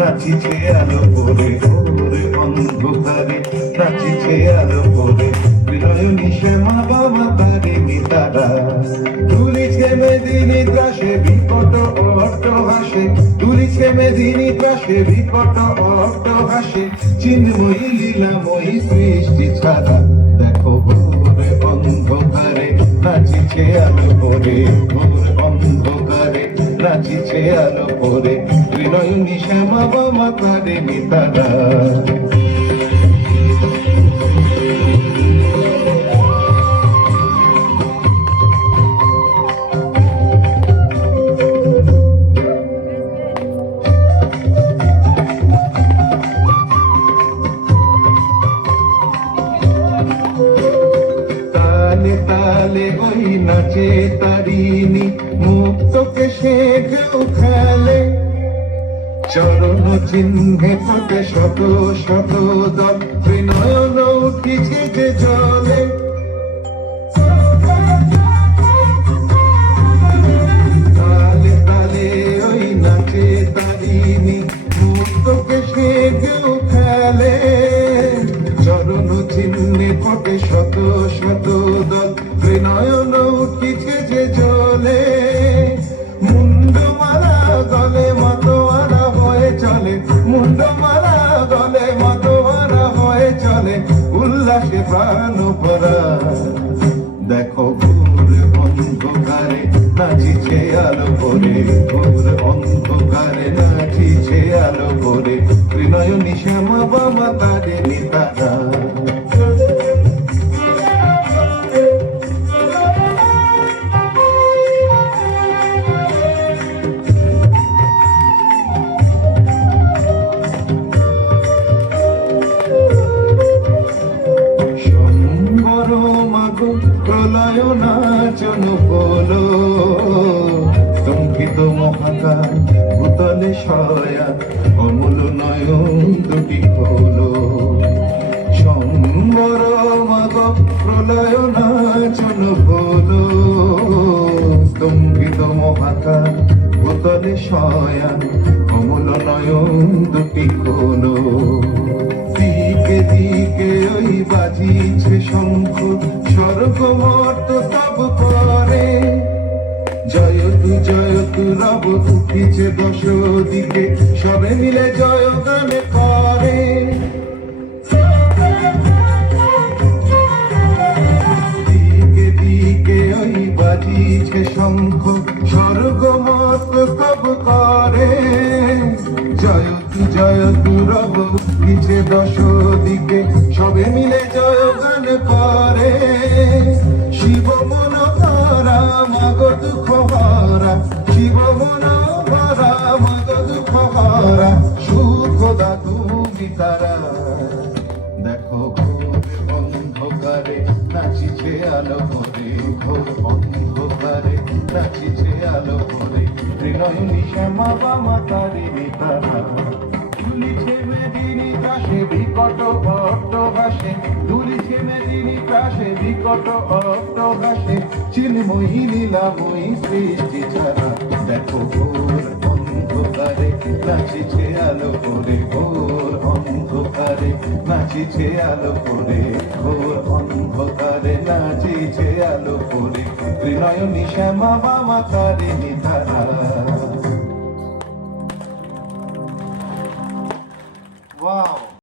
নাচিছে আলো করে ওরে অন্ধকারে, নাচিছে আলো করে বিনয়নী শ্যামা বাবা তারে মিতারা, তুলিছে মেদিনী ত্রাসে বিকট অট্ট হাসে, তুলিছে মেদিনী ত্রাসে বিকট অট্ট হাসে, চিন্ময়ী লীলাময়ী সৃষ্টি ছাড়া দেখো ওরে অন্ধকারে, নাচিছে আলো করে ওরে অন্ধকারে, নাচিছে আলো করে বিনয়নী শ্যামা বাবা তারে মিতারা। তালে তালে ওই নাচে তারিণী, মুক্তকে সে ঢেউ খেলে, চরণ চিহ্নে ফোটে শত শত দল, বিনয়ন উঠিছে যে জলে। তালে তালে ওই নাচে তারিণী, মুক্তকে সে ঢেউ খেলে, চরণ চিহ্নে ফোটে শত শত দল, বিনয়ন উঠিছে যে জলে। মুন্ডমালা গলে মাতোয়ারা হয়ে চলে, মুন্ডমালা গলে মাতোয়ারা হয়ে চলে, উল্লাসে প্রাণ ভরা দেখো ঘোর অন্ধকারে, নাচিছে আলো করে ঘোর অন্ধকারে, নাচিছে আলো করে বিনয়নী শ্যামা বাবা তারে মিতারা। প্রলয় নাচন বলো স্তম্ভিত মহাকার ভূতলে শয়া, অমূল নয়ন দুটি খোলো। সম্বর মাগ প্রলয় নাচন বলো স্তম্ভিত মহাকার ভূতলে শয়া, অমূল নয়ন দুটি খোলো। দিকে দিকে ওই বাজিছে শঙ্খ, স্বর্গ মর্ত স্তব করে, জয়তু রব উঠিছে দশ দিকে, সবে মিলে জয় গানে করে। দিকে দিকে ওই বাজিছে শঙ্খ, স্বর্গ মর্ত স্তব করে, জয়তু রব উঠিছে দশ দিকে, সবে মিলে জয় গান করে। শিব মন তারা মাগ দুঃখ হারা, শিব মন তারা মাগ দুঃখ হারা, সুখ দাদু বিতারা দেখো ঘোর অন্ধকারে, নাচিছে আলো করে ঘোর অন্ধকারে, নাচিছে আলো করে বিনয়নী শ্যামা বাবা তারে মিতারা। তুলিছে মেদিনী ত্রাসে বিকট অট্ট হাসে, তুলিছে মেদিনী ত্রাসে বিকট অট্ট হাসে, চিন্ময়ী লীলাময়ী সৃষ্টি ছাড়া দেখো ঘোর অন্ধকারে, নাচিছে আলো করে ঘোর অন্ধকারে, নাচিছে আলো করে ঘোর অন্ধকারে, নাচিছে আলো করে বিনয়নী শ্যামা বাবা তারে মিতারা।